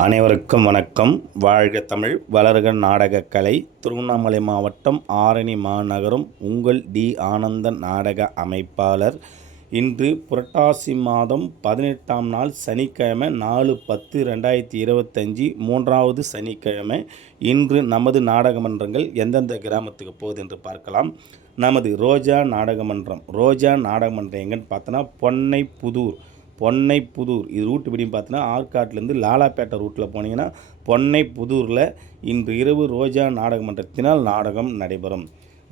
அனைவருக்கும் வணக்கம். வாழ்க தமிழ், வளர்க நாடகக்கலை. திருவண்ணாமலை மாவட்டம் ஆரணி மாநகரம் உங்கள் டி. ஆனந்தன் நாடக அமைப்பாளர். இன்று புரட்டாசி மாதம் 18ஆம் நாள் சனிக்கிழமை 4/10/2025 மூன்றாவது சனிக்கிழமை. இன்று நமது நாடக மன்றங்கள் எந்தெந்த கிராமத்துக்கு போகுது என்று பார்க்கலாம். நமது ரோஜா நாடகமன்றம் எங்கன்னு பார்த்தோன்னா பொன்னைப்புதூர் இது ரூட் எப்படின்னு பார்த்தோன்னா ஆற்காட்டிலேருந்து லாலாப்பேட்டை ரூட்டில் போனீங்கன்னா பொன்னைப்புதூரில் இன்று இரவு ரோஜா நாடகமன்றத்தினால் நாடகம் நடைபெறும்.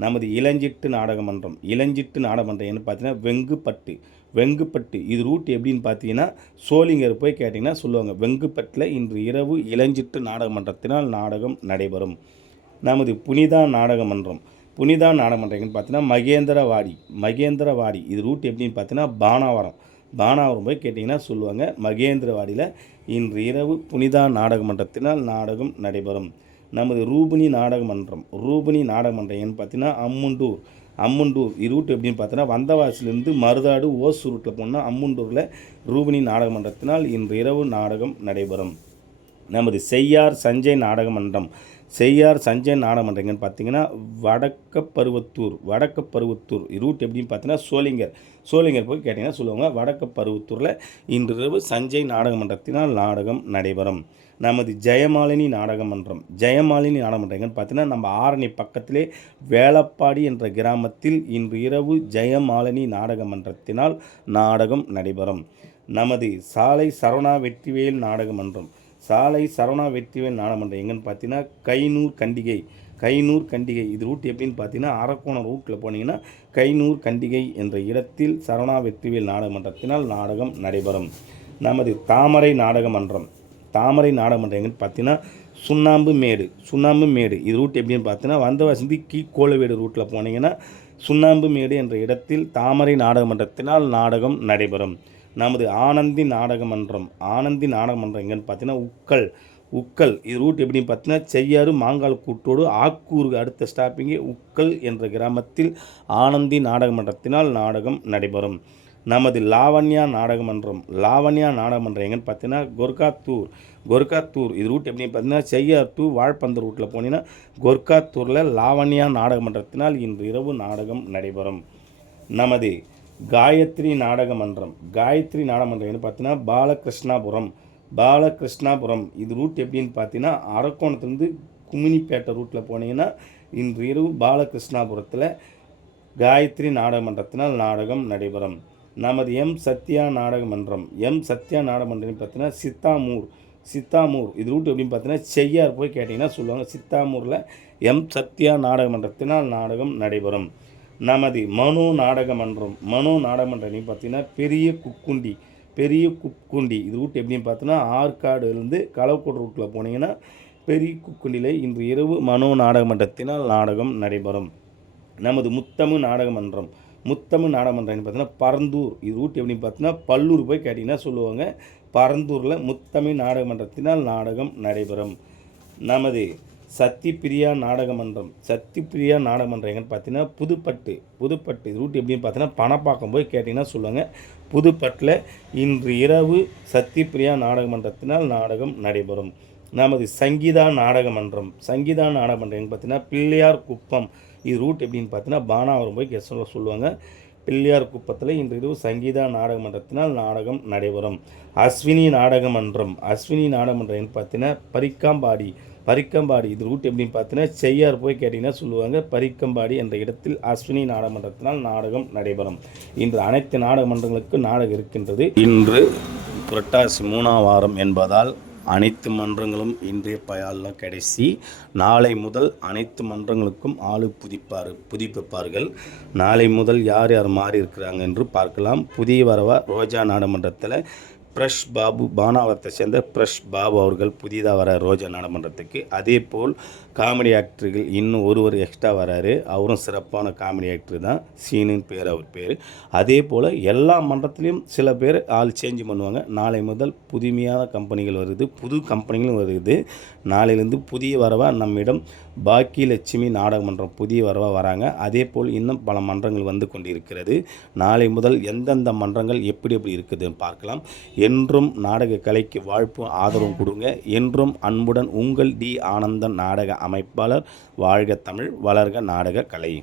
நமது இளஞ்சிட்டு நாடகமன்றம் என்ன பார்த்தீங்கன்னா வெங்குப்பட்டு இது ரூட் எப்படின்னு பார்த்தீங்கன்னா சோளிங்கர் போய் கேட்டிங்கன்னா சொல்லுவாங்க. வெங்குப்பட்டில் இன்று இரவு இளஞ்சிட்டு நாடகமன்றத்தினால் நாடகம் நடைபெறும். நமது புனிதா நாடகமன்றம் எங்கன்னு பார்த்தீங்கன்னா மகேந்திரவாடி இது ரூட் எப்படின்னு பார்த்தீங்கன்னா பானாவரம் போய் கேட்டிங்கன்னா சொல்லுவாங்க. மகேந்திரவாடியில் இன்று இரவு புனிதா நாடகமன்றத்தினால் நாடகம் நடைபெறும். நமது ரூபினி நாடகமன்றம் எங்கன்னு பார்த்தீங்கன்னா அம்முண்டூர் இது ரூட் எப்படின்னு பார்த்தீங்கன்னா வந்தவாசிலேருந்து மருதாடு ஓசூர் ரூட்டில் போனால் அம்முண்டூரில் ரூபினி நாடகமன்றத்தினால் இன்று இரவு நாடகம் நடைபெறும். நமது செய்யார் சஞ்சய் நாடகமன்றம் எங்கன்னு பார்த்தீங்கன்னா வடக்கப்பருவத்தூர் ரூட் எப்படின்னு பார்த்தீங்கன்னா சோளிங்கர் போய் கேட்டிங்கன்னா சொல்லுவாங்க. வடக்கப்பருவத்தூரில் இன்றிரவு சஞ்சய் நாடகமன்றத்தினால் நாடகம் நடைபெறும். நமது ஜெயமாலினி நாடகமன்றம் எங்கன்னு பார்த்தீங்கன்னா நம்ம ஆரணி பக்கத்திலே வேலப்பாடி என்ற கிராமத்தில் இன்று இரவு ஜெயமாலினி நாடகமன்றத்தினால் நாடகம் நடைபெறும். நமது சாலை சரவணா வெற்றிவேல் நாடகமன்றம் எங்கன்னு பார்த்தீங்கன்னா கைனூர் கண்டிகை இது ரூட் எப்படின்னு பார்த்தீங்கன்னா அரக்கோணம் ரூட்டில் போனீங்கன்னா கைனூர் கண்டிகை என்ற இடத்தில் சரவணா வெற்றிவேல் நாடகமன்றத்தினால் நாடகம் நடைபெறும். நமது தாமரை நாடகமன்றம் எங்கன்னு பார்த்தீங்கன்னா சுண்ணாம்பு மேடு இது ரூட் எப்படின்னு பார்த்தீங்கன்னா வந்தவாசி கோலவேடு ரூட்டில் போனீங்கன்னா சுண்ணாம்பு மேடு என்ற இடத்தில் தாமரை நாடகமன்றத்தினால் நாடகம் நடைபெறும். நமது ஆனந்தி நாடகமன்றம் எங்கன்னு பார்த்தீங்கன்னா உக்கல் இது ரூட் எப்படின்னு பார்த்தீங்கன்னா செய்யாறு மாங்கால் கூட்டோடு ஆக்கூருக்கு அடுத்த ஸ்டாப்பிங்கே உக்கல் என்ற கிராமத்தில் ஆனந்தி நாடகமன்றத்தினால் நாடகம் நடைபெறும். நமது லாவண்யா நாடகமன்றம் எங்கன்னு பார்த்தீங்கன்னா கொர்க்காத்தூர் இது ரூட் எப்படின்னு பார்த்தீங்கன்னா செய்யார் டு வாழப்பந்த ரூட்டில் போனீங்கன்னா கொர்க்காத்தூரில் லாவண்யா நாடகமன்றத்தினால் இன்று இரவு நாடகம் நடைபெறும். நமது காயத்ரி நாடகமன்றம் எங்கன்னு பார்த்தீங்கன்னா பாலகிருஷ்ணாபுரம் இது ரூட் எப்படின்னு பார்த்தீங்கன்னா அரக்கோணத்துலேருந்து குமினிப்பேட்டை ரூட்டில் போனீங்கன்னா இன்று இரவு பாலகிருஷ்ணாபுரத்தில் காயத்ரி நாடகமன்றத்தினால் நாடகம் நடைபெறும். நமது சத்யா நாடகமன்றம் பார்த்தீங்கன்னா சித்தாமூர் இது ரூட் எப்படின்னு பார்த்தீங்கன்னா செய்யார் போய் கேட்டிங்கன்னா சொல்லுவாங்க. சித்தாமூரில் சத்யா நாடகமன்றத்தினால் நாடகம் நடைபெறும். நமது மனோ நாடகமன்றம் பார்த்தீங்கன்னா பெரிய குக்குண்டி இது ரூட் எப்படின்னு பார்த்தீங்கன்னா ஆற்காடுலேருந்து களவுக்கோடு ரூட்டில் போனீங்கன்னா பெரிய குக்குண்டியில் இன்று இரவு மனோ நாடகமன்றத்தினால் நாடகம் நடைபெறும். நமது முத்தமிழ் நாடகமன்றம் பார்த்தீங்கன்னா பரந்தூர் இது ரூட் எப்படின்னு பார்த்தீங்கன்னா பல்லூர் போய் கேட்டிங்கன்னா சொல்லுவாங்க. பரந்தூரில் முத்தமிழ் நாடகமன்றத்தினால் நாடகம் நடைபெறும். நமது சத்திப்பிரியா நாடகமன்றம் எங்கன்னு பார்த்தீங்கன்னா புதுப்பட்டு இது ரூட் எப்படின்னு பார்த்தீங்கன்னா பணப்பாக்கம் போய் கேட்டிங்கன்னா சொல்லுவாங்க. புதுப்பட்டில் இன்று இரவு சத்திப்பிரியா நாடகமன்றத்தினால் நாடகம் நடைபெறும். நமது சங்கீதா நாடகமன்றம் எங்கன்னு பார்த்தீங்கன்னா பிள்ளையார் குப்பம் இது ரூட் எப்படின்னு பார்த்தீங்கன்னா பானாவரம் போய் சொல்லுவாங்க. பிள்ளையார் குப்பத்தில் இன்று இரவு சங்கீதா நாடகமன்றத்தினால் நாடகம் நடைபெறும். அஸ்வினி நாடகமன்றம் எங்கன்னு பார்த்தீங்கன்னா பரிக்கம்பாடி இது ரூட் எப்படின்னு பார்த்தீங்கன்னா செய்யார் போய் கேட்டிங்கன்னா சொல்லுவாங்க. பரிக்கம்பாடி என்ற இடத்தில் அஸ்வினி நாடகமன்றத்தினால் நாடகம் நடைபெறும். இன்று அனைத்து நாடகமன்றங்களுக்கு நாடகம் இருக்கின்றது. இன்று புரட்டாசி 3ஆம் வாரம் என்பதால் அனைத்து மன்றங்களும் இன்றைய பயாலில் கடைசி. நாளை முதல் அனைத்து மன்றங்களுக்கும் ஆளு புதுப்பிப்பார்கள். நாளை முதல் யார் மாறி இருக்கிறாங்க என்று பார்க்கலாம். புதிய வரவா ரோஜா நாடகமன்றத்தில் பிரஷ் பாபு பானாவரத்தை சேர்ந்த பிரஷ் பாபு அவர்கள் புதிதாக வர ரோஜா நாடகமன்றத்துக்கு. அதே போல் காமெடி ஆக்டர்கள் இன்னும் ஒருவர் எக்ஸ்ட்ரா வராரு. அவரும் சிறப்பான காமெடி ஆக்டர் தான். சீனின் பேர் அவர் பேர். அதே போல் எல்லா மன்றத்துலேயும் சில பேர் ஆள் சேஞ்ச் பண்ணுவாங்க. நாளை முதல் புதுமையான கம்பெனிகள் புது கம்பெனிகளும் வருது. நாளையிலேருந்து புதிய வரவாக நம்மிடம் பாக்கியலட்சுமி நாடகமன்றம் புதிய வரவாக வராங்க. அதே போல் இன்னும் பல மன்றங்கள் வந்து கொண்டிருக்கிறது. நாளை முதல் எந்தெந்த மன்றங்கள் எப்படி இருக்குதுன்னு பார்க்கலாம். என்றும் நாடக கலைக்கு வாழ்ப்பும் ஆதரவும் கொடுங்க. என்றும் அன்புடன் உங்கள் டி. ஆனந்தன் நாடக அமைப்பாளர். வாழ்க தமிழ், வளர்க நாடக கலை.